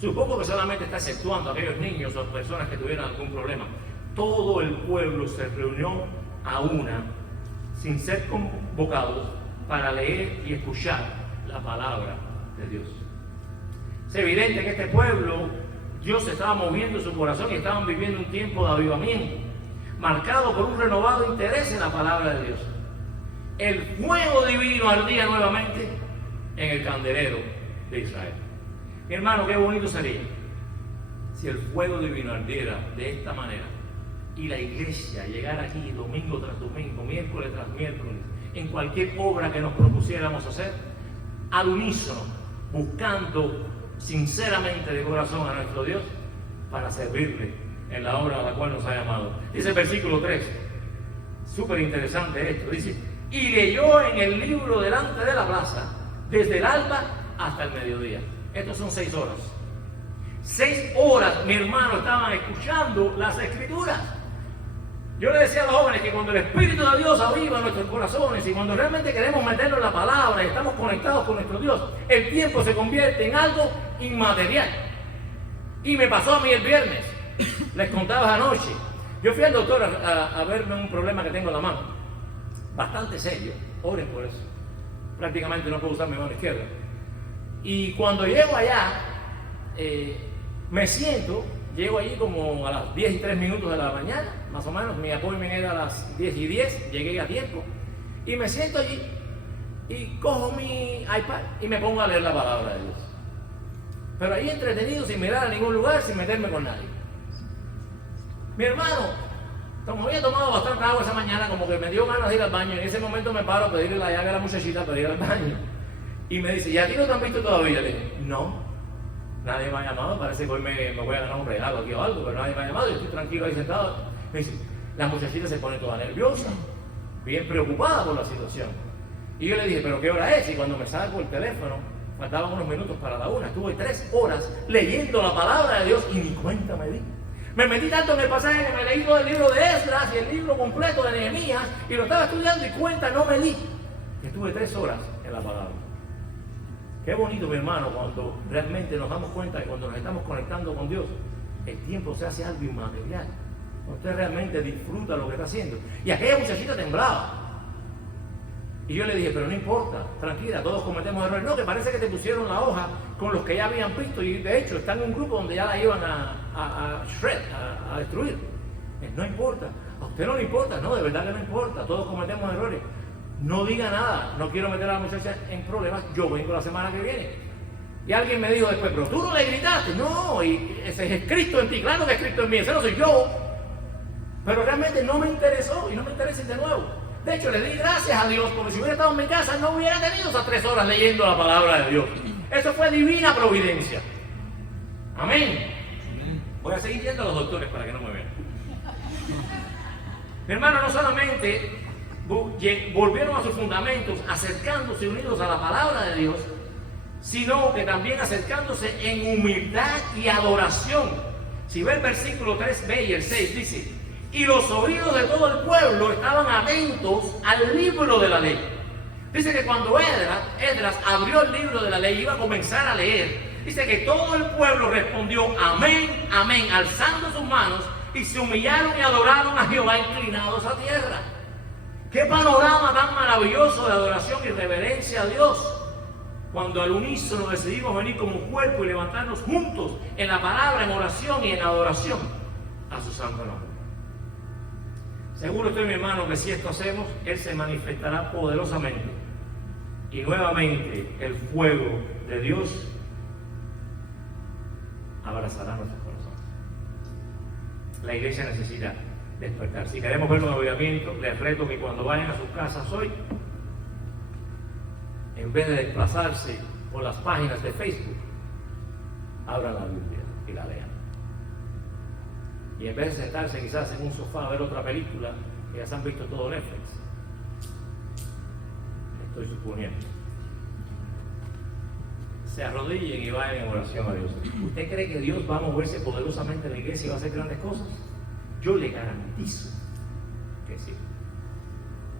Supongo que solamente está exceptuando a aquellos niños o personas que tuvieran algún problema. Todo el pueblo se reunió a una, sin ser convocados, para leer y escuchar la palabra de Dios. Es evidente que este pueblo, Dios estaba moviendo su corazón y estaban viviendo un tiempo de avivamiento, marcado por un renovado interés en la palabra de Dios. El fuego divino ardía nuevamente en el candelero de Israel. Mi hermano, qué bonito sería si el fuego divino ardiera de esta manera y la iglesia llegara aquí domingo tras domingo, miércoles tras miércoles, en cualquier obra que nos propusiéramos hacer, al unísono, buscando sinceramente de corazón a nuestro Dios para servirle en la obra a la cual nos ha llamado. Dice el versículo 3, súper interesante esto, dice: y leyó en el libro delante de la plaza, desde el alba hasta el mediodía. Estos son 6 horas. 6 horas, mi hermano, estaban escuchando las Escrituras. Yo le decía a los jóvenes que cuando el Espíritu de Dios aviva nuestros corazones y cuando realmente queremos meternos en la palabra y estamos conectados con nuestro Dios, el tiempo se convierte en algo inmaterial. Y me pasó a mí el viernes. Les contaba anoche. Yo fui al doctor a verme un problema que tengo en la mano. Bastante serio. Oren por eso. Prácticamente no puedo usar mi mano izquierda. Y cuando llego allá, me siento. Llego allí como a las 10 y 3 minutos de la mañana, más o menos. Mi appointment era a las 10 y 10, llegué a tiempo. Y me siento allí y cojo mi iPad y me pongo a leer la palabra de Dios. Pero ahí entretenido, sin mirar a ningún lugar, sin meterme con nadie. Mi hermano, como había tomado bastante agua esa mañana, como que me dio ganas de ir al baño. En ese momento me paro a pedirle la llave a la muchachita para ir al baño. Y me dice: ¿y a ti no te han visto todavía? Le dije: no. Nadie me ha llamado, parece que hoy me voy a ganar un regalo aquí o algo, pero nadie me ha llamado, yo estoy tranquilo ahí sentado. Me dice, la muchachita se pone toda nerviosa, bien preocupada por la situación. Y yo le dije: ¿pero qué hora es? Y cuando me saco el teléfono, faltaban unos minutos para la 1. Estuve 3 horas leyendo la palabra de Dios y ni cuenta me di. Me metí tanto en el pasaje que me leí todo el libro de Esdras y el libro completo de Nehemías y lo estaba estudiando y cuenta no me di. Estuve 3 horas en la palabra. Qué bonito, mi hermano, cuando realmente nos damos cuenta que cuando nos estamos conectando con Dios, el tiempo se hace algo inmaterial. Usted realmente disfruta lo que está haciendo. Y aquella muchachita temblaba. Y yo le dije: pero no importa, tranquila, todos cometemos errores. No, que parece que te pusieron la hoja con los que ya habían visto y de hecho están en un grupo donde ya la iban a destruir. No importa, a usted no le importa, no, de verdad que no importa, todos cometemos errores. No diga nada, no quiero meter a la muchacha en problemas, yo vengo la semana que viene. Y alguien me dijo después: pero tú no le gritaste. No, y ese es Cristo en ti, claro que es Cristo en mí, ese no soy yo. Pero realmente no me interesó y no me interesa de nuevo. De hecho, le di gracias a Dios, porque si hubiera estado en mi casa no hubiera tenido esas 3 horas leyendo la palabra de Dios. Eso fue divina providencia. Amén. Voy a seguir yendo a los doctores para que no me vean. Mi hermano, no solamente volvieron a sus fundamentos acercándose unidos a la palabra de Dios, sino que también acercándose en humildad y adoración. Si ve el versículo 3b y el 6, dice: y los oídos de todo el pueblo estaban atentos al libro de la ley. Dice que cuando Esdras abrió el libro de la ley y iba a comenzar a leer, dice que todo el pueblo respondió: amén, amén, alzando sus manos, y se humillaron y adoraron a Jehová inclinados a tierra. ¡Qué panorama tan maravilloso de adoración y reverencia a Dios! Cuando al unísono decidimos venir como cuerpo y levantarnos juntos en la palabra, en oración y en adoración a su santo nombre. Seguro estoy, mi hermano, que si esto hacemos, Él se manifestará poderosamente y nuevamente el fuego de Dios abrazará nuestros corazones. La iglesia necesita despertar. Si queremos ver un avivamiento, les reto que cuando vayan a sus casas hoy, en vez de desplazarse por las páginas de Facebook, abran la Biblia y la lean. Y en vez de sentarse quizás en un sofá a ver otra película, que ya se han visto todo Netflix, estoy suponiendo, se arrodillen y vayan en oración a Dios. ¿Usted cree que Dios va a moverse poderosamente en la iglesia y va a hacer grandes cosas? Yo le garantizo que sí.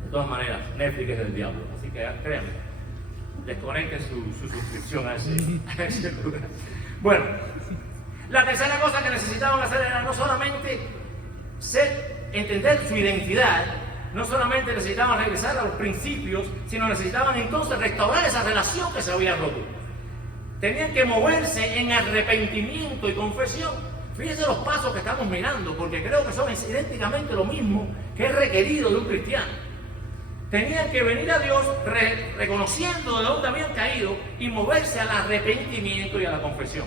De todas maneras, Netflix es del diablo, así que créanme, desconecten su suscripción a ese lugar. Bueno, la tercera cosa que necesitaban hacer era no solamente entender su identidad, no solamente necesitaban regresar a los principios, sino necesitaban entonces restaurar esa relación que se había roto. Tenían que moverse en arrepentimiento y confesión. Fíjense los pasos que estamos mirando, porque creo que son idénticamente lo mismo que es requerido de un cristiano. Tenían que venir a Dios reconociendo de dónde habían caído y moverse al arrepentimiento y a la confesión.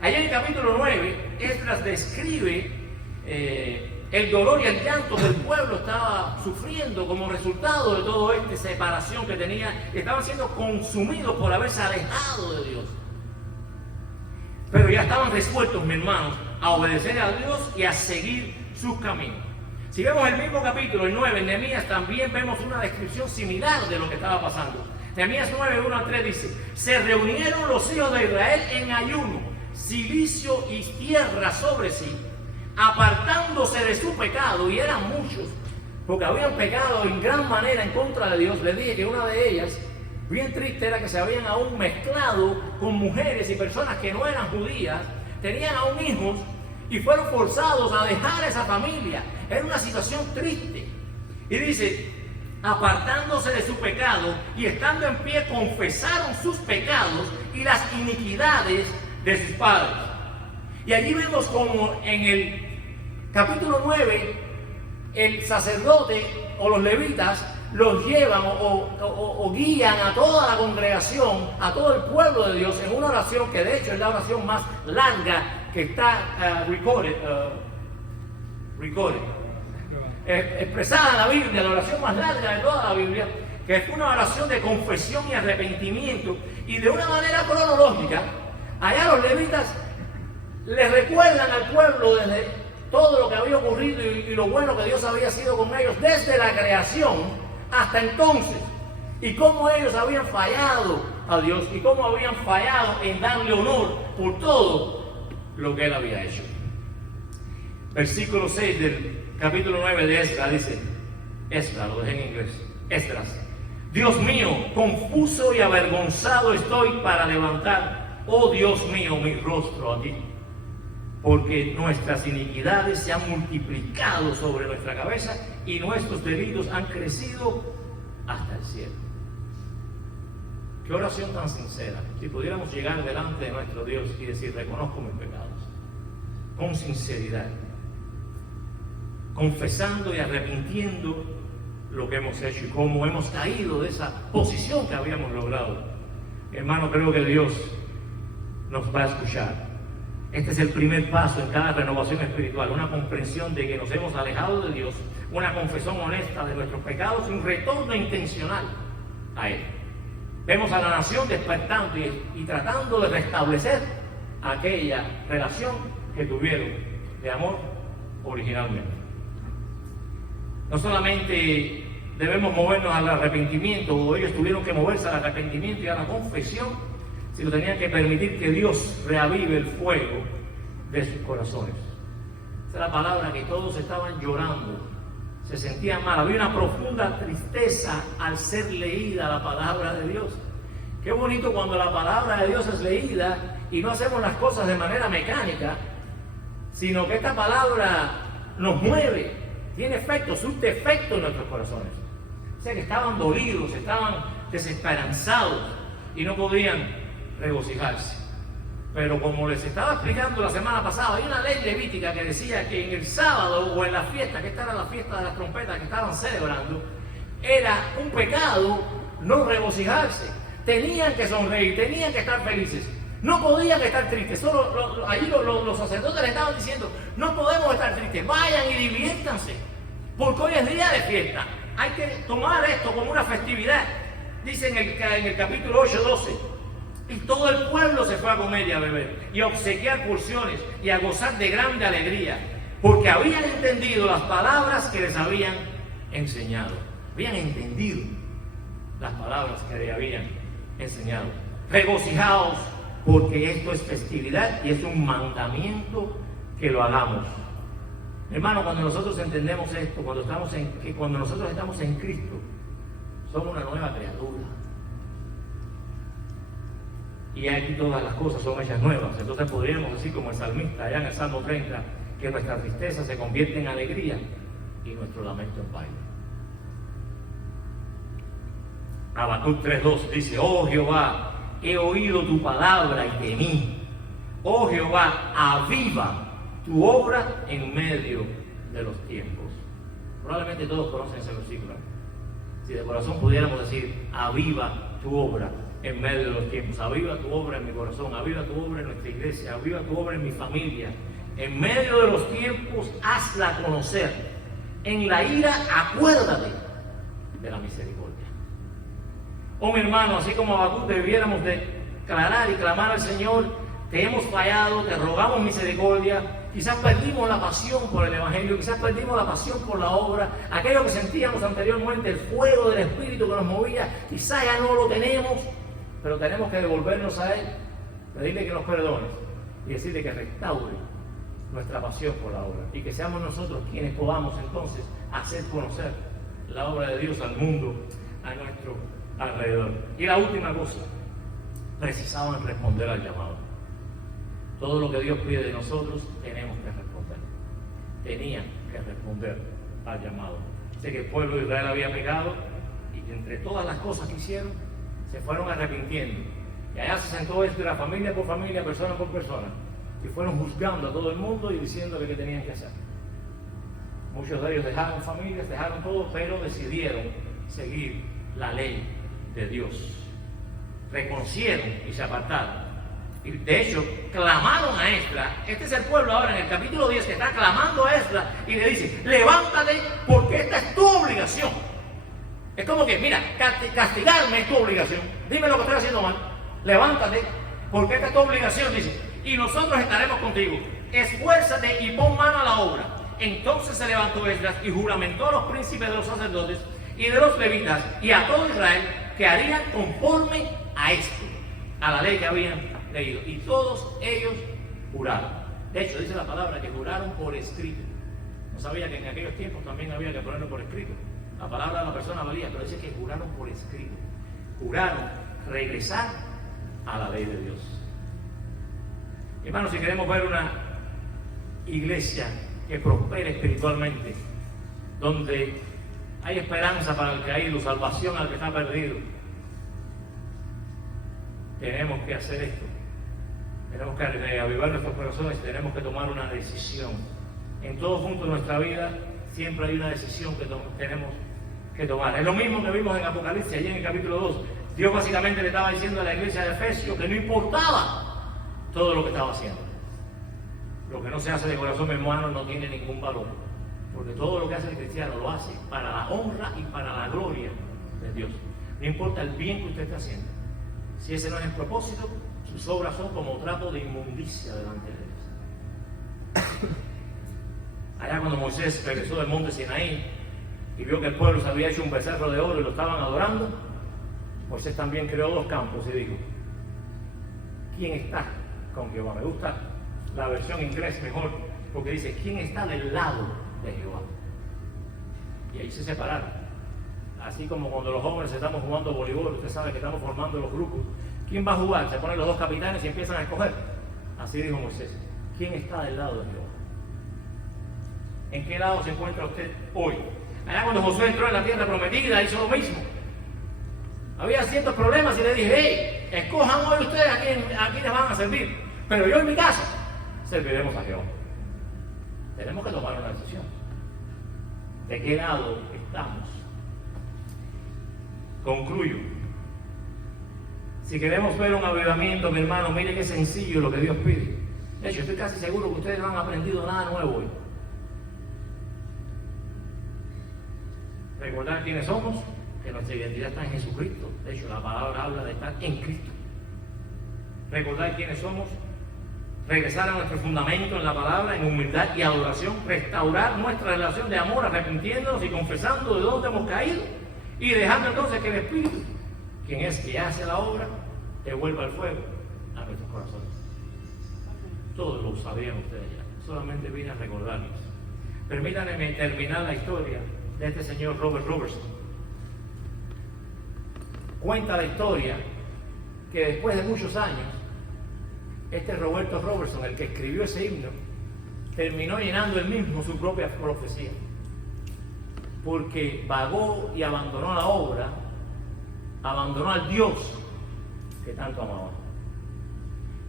Allá en el capítulo 9, Esdras describe el dolor y el llanto que el pueblo estaba sufriendo como resultado de toda esta separación que tenía. Estaban siendo consumidos por haberse alejado de Dios. Pero ya estaban resueltos, mis hermanos, a obedecer a Dios y a seguir sus caminos. Si vemos el mismo capítulo, el 9, en Nehemías, también vemos una descripción similar de lo que estaba pasando. Nehemías 9, 1 a 3 dice: se reunieron los hijos de Israel en ayuno, cilicio y tierra sobre sí, apartándose de su pecado, y eran muchos, porque habían pecado en gran manera en contra de Dios. Les dije que una de ellas, bien triste, era que se habían aún mezclado con mujeres y personas que no eran judías, tenían aún hijos y fueron forzados a dejar esa familia. Era una situación triste. Y dice: apartándose de su pecado y estando en pie, confesaron sus pecados y las iniquidades de sus padres. Y allí vemos como en el capítulo 9 el sacerdote o los levitas los llevan o guían a toda la congregación, a todo el pueblo de Dios, en una oración que de hecho es la oración más larga que está expresada en la Biblia, la oración más larga de toda la Biblia, que es una oración de confesión y arrepentimiento. Y de una manera cronológica, allá los levitas les recuerdan al pueblo desde todo lo que había ocurrido y lo bueno que Dios había sido con ellos desde la creación hasta entonces, y cómo ellos habían fallado a Dios y cómo habían fallado en darle honor por todo lo que Él había hecho. Versículo 6 del capítulo 9 de Esdras dice, Esdras, lo dejé en inglés, Esdras: Dios mío, confuso y avergonzado estoy para levantar, oh Dios mío, mi rostro a ti, porque nuestras iniquidades se han multiplicado sobre nuestra cabeza y nuestros delitos han crecido hasta el cielo. Qué oración tan sincera. Si pudiéramos llegar delante de nuestro Dios y decir: reconozco mis pecados, con sinceridad, confesando y arrepintiendo lo que hemos hecho y cómo hemos caído de esa posición que habíamos logrado. Hermano, creo que Dios nos va a escuchar. Este es el primer paso en cada renovación espiritual, una comprensión de que nos hemos alejado de Dios, una confesión honesta de nuestros pecados y un retorno intencional a Él. Vemos a la nación despertando y tratando de restablecer aquella relación que tuvieron de amor originalmente. No solamente debemos movernos al arrepentimiento, o ellos tuvieron que moverse al arrepentimiento y a la confesión, sino tenían que permitir que Dios reavive el fuego de sus corazones. Esa es la palabra, que todos estaban llorando, se sentían mal, había una profunda tristeza al ser leída la palabra de Dios. Qué bonito cuando la palabra de Dios es leída y no hacemos las cosas de manera mecánica, sino que esta palabra nos mueve, tiene efecto, surte efecto en nuestros corazones. O sea que estaban dolidos, estaban desesperanzados y no podían regocijarse. Pero como les estaba explicando la semana pasada, hay una ley levítica que decía que en el sábado o en la fiesta, que esta era la fiesta de las trompetas que estaban celebrando, era un pecado no regocijarse. tenían que sonreír, tenían que estar felices. No podían estar tristes. Allí los sacerdotes les estaban diciendo, no podemos estar tristes, vayan y diviértanse, porque hoy es día de fiesta. Hay que tomar esto como una festividad. Dice en el capítulo 8:12, y todo el pueblo se fue a comer y a beber, y a obsequiar porciones, y a gozar de grande alegría, porque habían entendido las palabras que les habían enseñado. Habían entendido las palabras que les habían enseñado. Regocijaos, porque esto es festividad y es un mandamiento que lo hagamos. Hermano, cuando nosotros entendemos esto, cuando nosotros estamos en Cristo, somos una nueva criatura. Y aquí todas las cosas son hechas nuevas. Entonces podríamos decir como el salmista, allá en el Salmo 30, que nuestra tristeza se convierte en alegría y nuestro lamento en baile. Habacuc 3:2 dice, oh Jehová, he oído tu palabra y temí. Oh Jehová, aviva tu obra en medio de los tiempos. Probablemente todos conocen ese versículo. Si de corazón pudiéramos decir, aviva tu obra en medio de los tiempos. Aviva tu obra en mi corazón, aviva tu obra en nuestra iglesia, aviva tu obra en mi familia. En medio de los tiempos, hazla conocer. En la ira, acuérdate de la misericordia. Oh mi hermano, así como Habacuc debiéramos declarar y clamar al Señor, te hemos fallado, te rogamos misericordia. Quizás perdimos la pasión por el Evangelio, quizás perdimos la pasión por la obra, aquello que sentíamos anteriormente, el fuego del Espíritu que nos movía, quizás ya no lo tenemos, pero tenemos que devolvernos a Él, pedirle que nos perdone y decirle que restaure nuestra pasión por la obra y que seamos nosotros quienes podamos entonces hacer conocer la obra de Dios al mundo, a nuestro alrededor. Y la última cosa, precisaban responder al llamado. Todo lo que Dios pide de nosotros tenemos que responder. Tenían que responder al llamado. Sé que el pueblo de Israel había pecado y que entre todas las cosas que hicieron se fueron arrepintiendo. Y allá se sentó esto, era familia por familia, persona por persona, y fueron juzgando a todo el mundo y diciéndole qué tenían que hacer. Muchos de ellos dejaron familias, dejaron todo, pero decidieron seguir la ley de Dios. Reconocieron y se apartaron. Y de hecho, clamaron a Esdras. Este es el pueblo ahora en el capítulo 10 que está clamando a Esdras y le dice, levántate porque esta es tu obligación. Es como que, mira, castigarme es tu obligación. Dime lo que estoy haciendo mal. Levántate porque esta es tu obligación, dice. Y nosotros estaremos contigo. Esfuérzate y pon mano a la obra. Entonces se levantó Esdras y juramentó a los príncipes de los sacerdotes y de los levitas y a todo Israel que harían conforme a esto, a la ley que habían leído. Y todos ellos juraron. De hecho, dice la palabra que juraron por escrito. No sabía que en aquellos tiempos también había que ponerlo por escrito. La palabra de la persona valía, pero dice que juraron por escrito. Juraron regresar a la ley de Dios. Hermanos, si queremos ver una iglesia que prospere espiritualmente, donde hay esperanza para el caído, salvación al que está perdido, tenemos que hacer esto. Tenemos que avivar nuestros corazones, tenemos que tomar una decisión. En todo punto de nuestra vida siempre hay una decisión que tenemos que tomar. Es lo mismo que vimos en Apocalipsis, allí en el capítulo 2. Dios básicamente le estaba diciendo a la iglesia de Efesios que no importaba todo lo que estaba haciendo. Lo que no se hace de corazón, mi hermano, no tiene ningún valor. Porque todo lo que hace el cristiano lo hace para la honra y para la gloria de Dios. No importa el bien que usted esté haciendo. Si ese no es el propósito, sus obras son como trapo de inmundicia delante de Dios. Allá cuando Moisés regresó del monte Sinaí y vio que el pueblo se había hecho un becerro de oro y lo estaban adorando, Moisés también creó dos campos y dijo, ¿quién está con Jehová? Me gusta la versión inglés mejor, porque dice, ¿quién está del lado de Jehová? Y ahí se separaron. Así como cuando los jóvenes estamos jugando voleibol, usted sabe que estamos formando los grupos. ¿Quién va a jugar? Se ponen los dos capitanes y empiezan a escoger. Así dijo Moisés, ¿quién está del lado de Jehová? ¿En qué lado se encuentra usted hoy? Allá cuando Josué entró en la tierra prometida, hizo lo mismo. Había ciertos problemas y le dije, hey, escojan hoy ustedes a quienes van a servir. Pero yo en mi casa serviremos a Jehová. Tenemos que tomar una decisión. ¿De qué lado estamos? Concluyo. Si queremos ver un avivamiento, mi hermano, mire qué sencillo lo que Dios pide. De hecho, estoy casi seguro que ustedes no han aprendido nada nuevo hoy. Recordar quiénes somos, que nuestra identidad está en Jesucristo. De hecho, la palabra habla de estar en Cristo. Recordar quiénes somos, regresar a nuestro fundamento en la palabra, en humildad y adoración, restaurar nuestra relación de amor, arrepintiéndonos y confesando de dónde hemos caído y dejando entonces que el Espíritu, quien es que hace la obra, devuelva el fuego a nuestros corazones. Todos lo sabían ustedes ya, solamente vine a recordarles. Permítanme terminar la historia de este señor Robert Robertson. Cuenta la historia que después de muchos años, este Roberto Robertson, el que escribió ese himno, terminó llenando él mismo su propia profecía, porque vagó y abandonó la obra, abandonó al Dios que tanto amaba.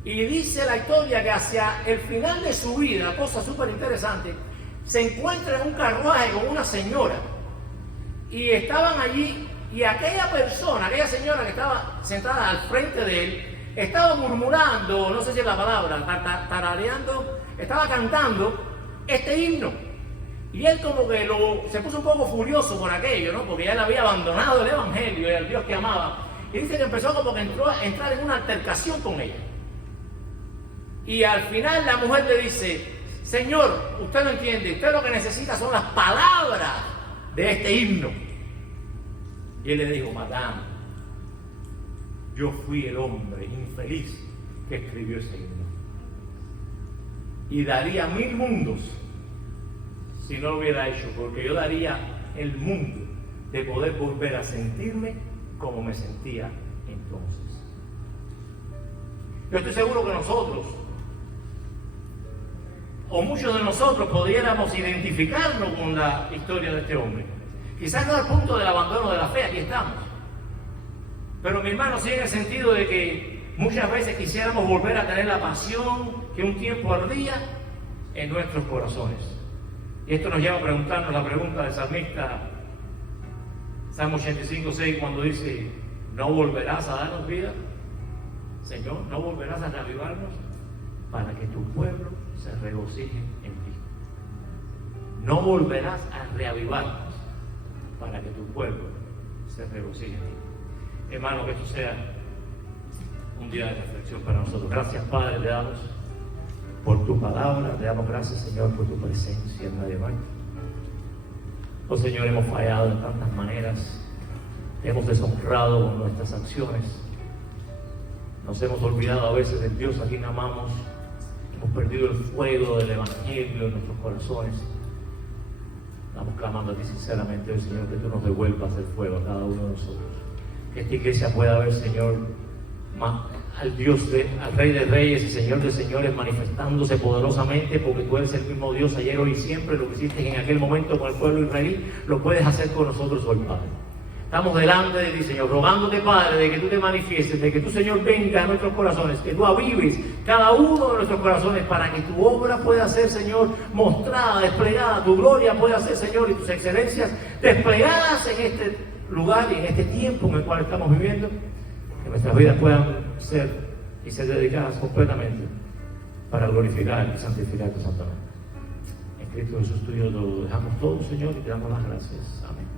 Y dice la historia que hacia el final de su vida, cosa súper interesante, se encuentra en un carruaje con una señora y estaban allí, y aquella persona, aquella señora que estaba sentada al frente de él, estaba murmurando, no sé si es la palabra, tarareando, estaba cantando este himno. Y él como que se puso un poco furioso por aquello, ¿no? Porque ya él había abandonado el evangelio y el Dios que amaba. Y dice que empezó como que entró a entrar en una altercación con ella. Y al final la mujer le dice: Señor, usted no entiende, usted lo que necesita son las palabras de este himno. Y él le dijo: Madame, yo fui el hombre infeliz que escribió ese himno. Y daría 1000 mundos si no lo hubiera hecho, porque yo daría el mundo de poder volver a sentirme como me sentía entonces. Yo estoy seguro que nosotros, o muchos de nosotros, pudiéramos identificarnos con la historia de este hombre. Quizás no al punto del abandono de la fe, aquí estamos. Pero mi hermano, sí en el sentido de que muchas veces quisiéramos volver a tener la pasión que un tiempo ardía en nuestros corazones. Y esto nos lleva a preguntarnos la pregunta del salmista, Salmo 85:6, cuando dice: ¿no volverás a darnos vida? Señor, ¿no volverás a reavivarnos para que tu pueblo se regocije en ti? No volverás a reavivarnos para que tu pueblo se regocije en ti. Hermano, que esto sea un día de reflexión para nosotros. Gracias, Padre, le damos por tu palabra, le damos gracias, Señor, por tu presencia en medio nuestro. Oh Señor, hemos fallado de tantas maneras, hemos deshonrado con nuestras acciones, nos hemos olvidado a veces del Dios a quien amamos, hemos perdido el fuego del Evangelio en nuestros corazones. Estamos clamando a ti sinceramente hoy, Señor, que tú nos devuelvas el fuego a cada uno de nosotros. Que esta iglesia pueda ver, Señor, al Dios, al Rey de Reyes y Señor de Señores manifestándose poderosamente, porque tú eres el mismo Dios ayer, hoy y siempre. Lo que hiciste en aquel momento con el pueblo israelí, lo puedes hacer con nosotros hoy, Padre. Estamos delante de ti, Señor, rogándote, Padre, de que tú te manifiestes, de que tú, Señor, venga a nuestros corazones, que tú avives cada uno de nuestros corazones para que tu obra pueda ser, Señor, mostrada, desplegada, tu gloria pueda ser, Señor, y tus excelencias desplegadas en este lugar y en este tiempo en el cual estamos viviendo, que nuestras vidas puedan ser y ser dedicadas completamente para glorificar y santificar tu santo nombre. En Cristo Jesús tuyo lo dejamos todo, Señor, y te damos las gracias. Amén.